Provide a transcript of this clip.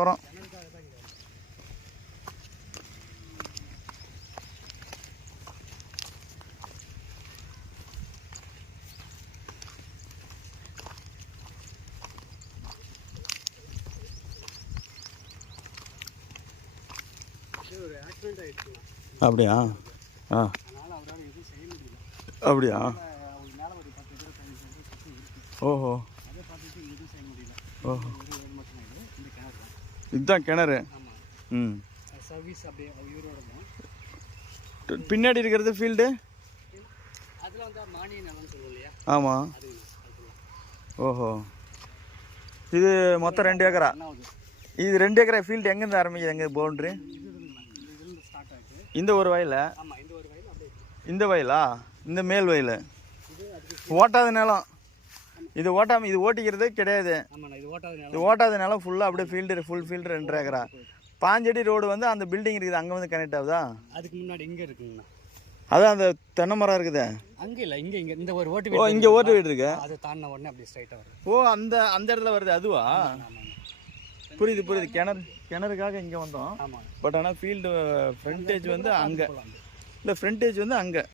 வரும். அப்படியா? ஆ, அப்படியா? ஓஹோ, ஓஹோ, இதுதான் கிணறு. ம், பின்னாடி இருக்கிறது ஃபீல்டு. ஆமாம். ஓஹோ, இது மொத்தம் 2 ஏக்கரா? இது 2 ஏக்கரா ஃபீல்டு எங்கேருந்து ஆரம்பிக்குது? எங்கே பவுண்ட்ரி? இந்த ஒரு வயல, இந்த வயலா, இந்த மேல் வயல் ஓட்டாத நிலம். இது ஓட்டாமல், இது ஓட்டிக்கிறதே கிடையாது. இது ஓட்டாத நிலம் ஃபுல்லாக அப்படியே ஃபீல்டு, ஃபுல் ஃபீல்டு 2 ஏக்கரா. 5 அடி ரோடு வந்து அந்த பில்டிங் இருக்குது, அங்கே வந்து கனெக்ட் ஆகுதா? அதுக்கு முன்னாடி இங்கே இருக்குங்கண்ணா. அதான் அந்த தென்னை மரம் இருக்குது. அங்கே இல்லை, இங்கே இந்த ஒரு ஓட்டு. ஓ, இங்கே ஓட்டு வீடு இருக்கு. அது தாண்டின உடனே அப்படியே ஸ்ட்ரைட்டாக வரும். ஓ, அந்த இடத்துல வருது அதுவா? புரியுது புரியுது. கிணறுக்காக இங்கே வந்தோம். பட் ஆனால் ஃபீல்டு ஃப்ரண்டேஜ் வந்து அங்கே இல்லை, ஃப்ரண்டேஜ் வந்து அங்கே.